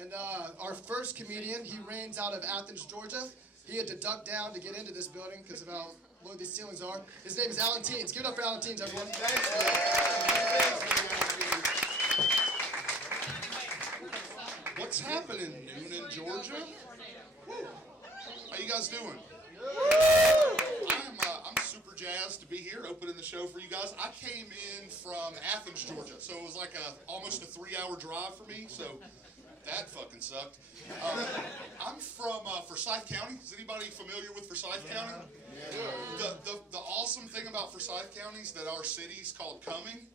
And our first comedian, he reigns out of Athens, Georgia. He had to duck down to get into this building because of how low these ceilings are. His name is Alan Teens. Give it up for Alan Teens, everyone. What's happening, Newnan, Georgia? How you guys doing? I'm super jazzed to be here, opening the show for you guys. I came in from Athens, Georgia, so it was like almost a 3-hour drive for me, so that fucking sucked. I'm from Forsyth County. Is anybody familiar with Forsyth County? The awesome thing about Forsyth County is that our city's called Cumming.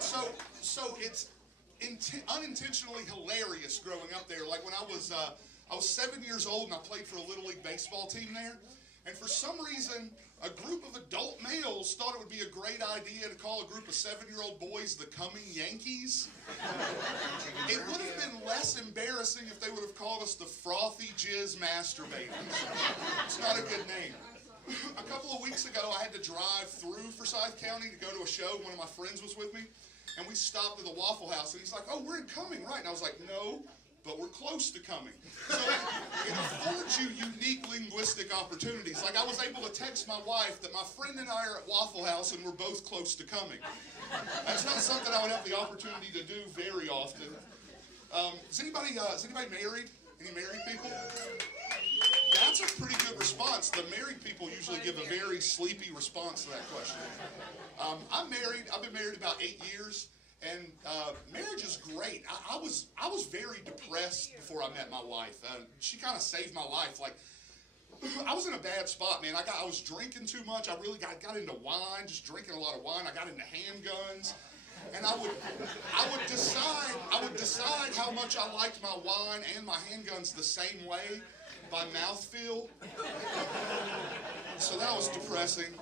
So it's unintentionally hilarious growing up there. Like when I was 7 years old and I played for a Little League baseball team there. And for some reason, a group of adult males thought it would be a great idea to call a group of 7-year-old boys the Cumming Yankees. It would have been less embarrassing if they would have called us the Frothy Jizz Masturbators. It's not a good name. A couple of weeks ago, I had to drive through Forsyth County to go to a show. One of my friends was with me. And we stopped at the Waffle House, and he's like, "Oh, we're in Cumming, right?" And I was like, "No, but we're close to Cumming." So it affords you unique linguistic opportunities. Like I was able to text my wife that my friend and I are at Waffle House, and we're both close to Cumming. That's not something I would have the opportunity to do very often. Is anybody married? Any married people? That's a pretty good response. The married people usually give a very sleepy response to that question. I'm married. I've been married about 8 years, and marriage is great. I was very depressed before I met my wife. She kind of saved my life. Like I was in a bad spot, man. I was drinking too much. I really got into wine, just drinking a lot of wine. I got into handguns. And I would decide how much I liked my wine and my handguns the same way by mouthfeel. So that was depressing.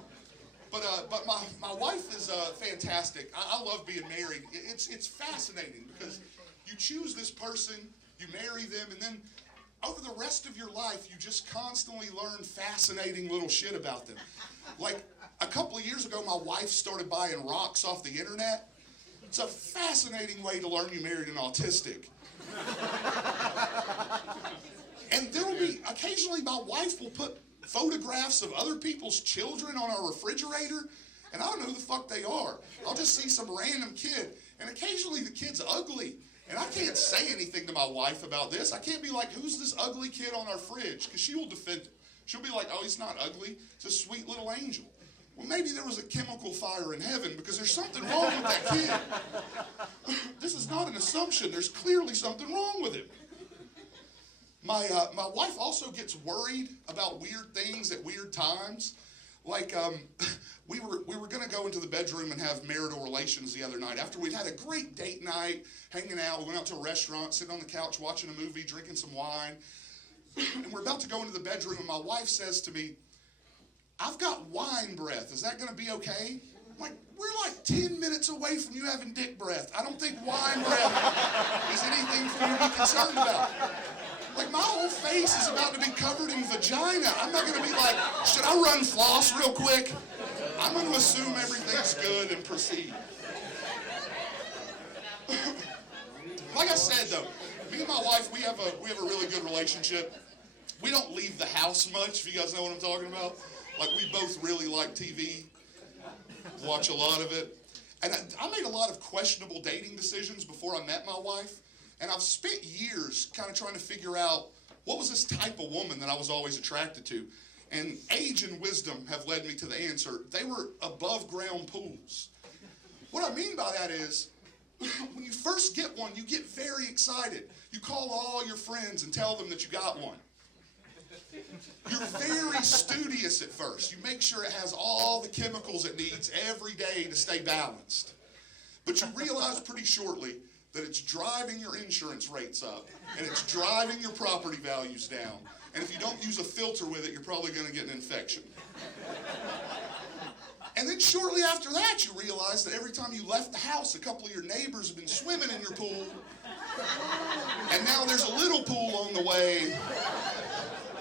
But my wife is fantastic. I love being married. It's fascinating because you choose this person, you marry them, and then over the rest of your life, you just constantly learn fascinating little shit about them. Like a couple of years ago, my wife started buying rocks off the internet. It's a fascinating way to learn you married an autistic. And there will be, occasionally my wife will put photographs of other people's children on our refrigerator, and I don't know who the fuck they are. I'll just see some random kid, and occasionally the kid's ugly, and I can't say anything to my wife about this. I can't be like, "Who's this ugly kid on our fridge?" Because she will defend it. She'll be like, "Oh, he's not ugly. He's a sweet little angel." Well, maybe there was a chemical fire in heaven because there's something wrong with that kid. This is not an assumption. There's clearly something wrong with him. My wife also gets worried about weird things at weird times. Like we were going to go into the bedroom and have marital relations the other night after we'd had a great date night, hanging out. We went out to a restaurant, sitting on the couch, watching a movie, drinking some wine. And we're about to go into the bedroom, and my wife says to me, "I've got wine breath. Is that going to be okay?" I'm like, "We're like 10 minutes away from you having dick breath. I don't think wine breath is anything for you to be concerned about." Like, my whole face is about to be covered in vagina. I'm not going to be like, "Should I run floss real quick?" I'm going to assume everything's good and proceed. Like I said, though, me and my wife, we have a really good relationship. We don't leave the house much, if you guys know what I'm talking about. Like, we both really like TV, watch a lot of it. And I made a lot of questionable dating decisions before I met my wife. And I've spent years kind of trying to figure out what was this type of woman that I was always attracted to. And age and wisdom have led me to the answer. They were above ground pools. What I mean by that is, when you first get one, you get very excited. You call all your friends and tell them that you got one. You're very studious at first. You make sure it has all the chemicals it needs every day to stay balanced. But you realize pretty shortly that it's driving your insurance rates up, and it's driving your property values down. And if you don't use a filter with it, you're probably going to get an infection. And then shortly after that, you realize that every time you left the house, a couple of your neighbors have been swimming in your pool. And now there's a little pool on the way.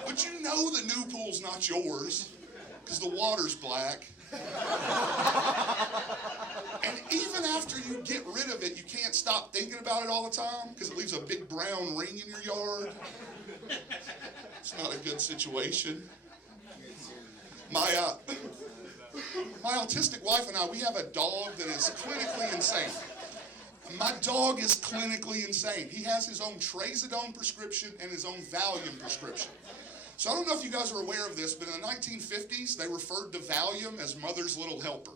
But you know the new pool's not yours. because the water's black. And even after you get rid of it, you can't stop thinking about it all the time because it leaves a big brown ring in your yard. It's not a good situation. My autistic wife and I, we have a dog that is clinically insane. My dog is clinically insane. He has his own trazodone prescription and his own Valium prescription. So I don't know if you guys are aware of this, but in the 1950s, they referred to Valium as mother's little helper.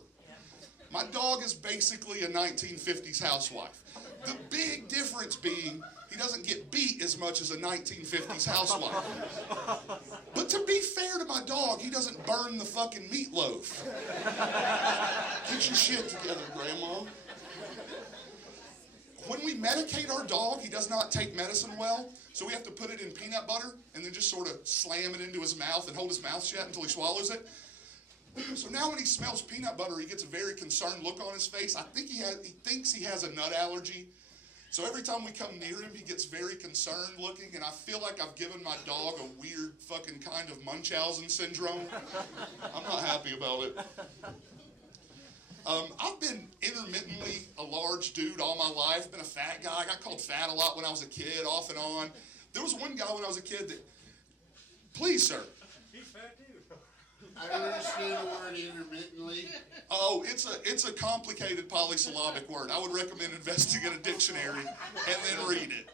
My dog is basically a 1950s housewife. The big difference being he doesn't get beat as much as a 1950s housewife. But to be fair to my dog, he doesn't burn the fucking meatloaf. Get your shit together, Grandma. When we medicate our dog, he does not take medicine well, so we have to put it in peanut butter and then just sort of slam it into his mouth and hold his mouth shut until he swallows it. So now when he smells peanut butter, he gets a very concerned look on his face. I think he thinks he has a nut allergy. So every time we come near him, he gets very concerned looking, and I feel like I've given my dog a weird fucking kind of Munchausen syndrome. I'm not happy about it. I've been intermittently a large dude all my life, been a fat guy. I got called fat a lot when I was a kid, off and on. There was one guy when I was a kid that, please, sir. He's fat too. I don't understand the word intermittently. Oh, it's a complicated polysyllabic word. I would recommend investing in a dictionary and then read it.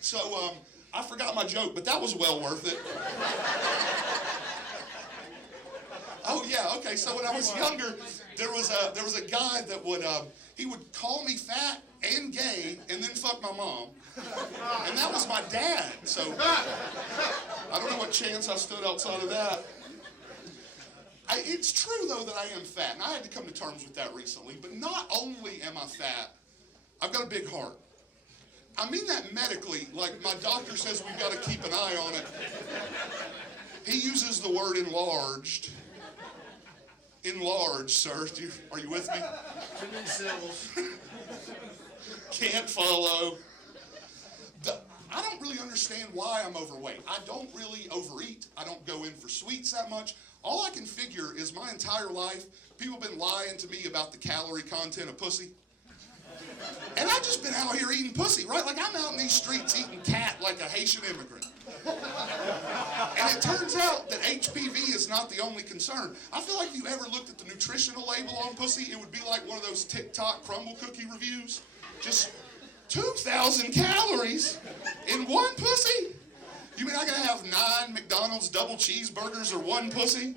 So, I forgot my joke, but that was well worth it. Oh yeah, okay. So when I was younger, there was a guy that would he would call me fat and gay and then fuck my mom, and that was my dad. So I don't know what chance I stood outside of that. It's true though that I am fat, and I had to come to terms with that recently. But not only am I fat, I've got a big heart. I mean that medically, like my doctor says we've got to keep an eye on it. He uses the word enlarged. Enlarged, sir. Are you with me? Too many syllables. Can't follow. I don't really understand why I'm overweight. I don't really overeat. I don't go in for sweets that much. All I can figure is my entire life, people have been lying to me about the calorie content of pussy. And I've just been out here eating pussy, right? Like I'm out in these streets eating cat like a Haitian immigrant. And it turns out that HPV is not the only concern. I feel like if you ever looked at the nutritional label on pussy, it would be like one of those TikTok crumble cookie reviews. Just 2,000 calories in one pussy? You mean I gotta have 9 McDonald's double cheeseburgers or one pussy?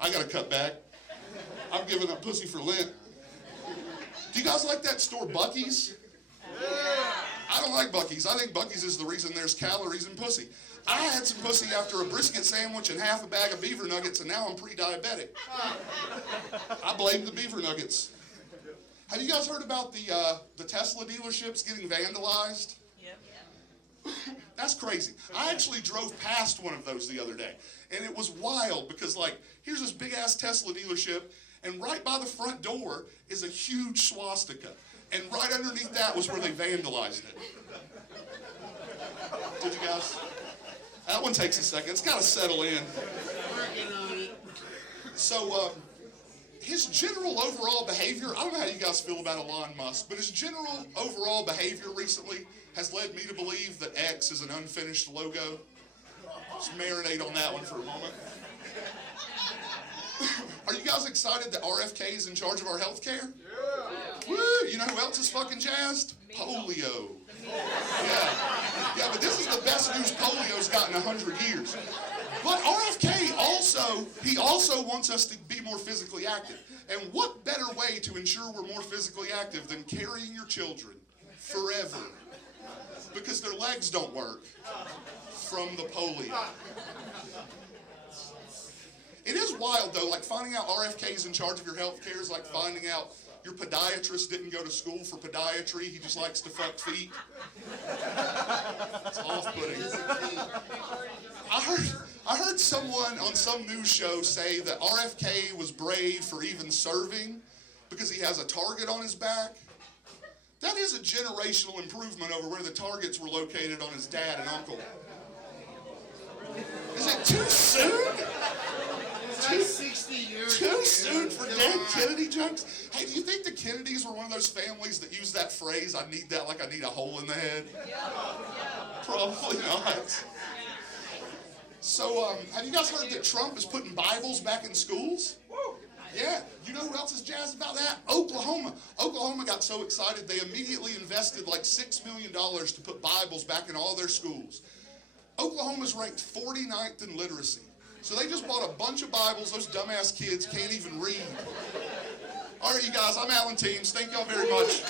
I gotta cut back. I'm giving up pussy for Lent. Do you guys like that store, Buc-ee's? I don't like Buc-ee's. I think Buc-ee's is the reason there's calories in pussy. I had some pussy after a brisket sandwich and half a bag of beaver nuggets, and now I'm pre-diabetic. I blame the beaver nuggets. Have you guys heard about the Tesla dealerships getting vandalized? Yep. That's crazy. I actually drove past one of those the other day, and it was wild because, like, here's this big-ass Tesla dealership, and right by the front door is a huge swastika. And right underneath that was where they vandalized it. Did you guys? That one takes a second. It's got to settle in. Working on it. So, his general overall behavior, I don't know how you guys feel about Elon Musk, but his general overall behavior recently has led me to believe that X is an unfinished logo. Just marinate on that one for a moment. Are you guys excited that RFK is in charge of our health care? Yeah. Woo! You know who else is fucking jazzed? Polio. Yeah, but this is the best news polio's got in 100 years. But RFK also wants us to be more physically active. And what better way to ensure we're more physically active than carrying your children forever? Because their legs don't work from the polio. It is wild, though, like finding out RFK is in charge of your health care is like finding out your podiatrist didn't go to school for podiatry. He just likes to fuck feet. It's off-putting. I heard someone on some news show say that RFK was brave for even serving because he has a target on his back. That is a generational improvement over where the targets were located on his dad and uncle. Is it too soon? like 60 years Too soon for dead Kennedy jokes? Hey, do you think the Kennedys were one of those families that use that phrase, I need that like I need a hole in the head? Probably not. So, have you guys heard that Trump is putting Bibles back in schools? Yeah. You know who else is jazzed about that? Oklahoma. Oklahoma got so excited they immediately invested like $6 million to put Bibles back in all their schools. Oklahoma's ranked 49th in literacy. So they just bought a bunch of Bibles. Those dumbass kids can't even read. All right, you guys, I'm Alan Teams. Thank y'all very much.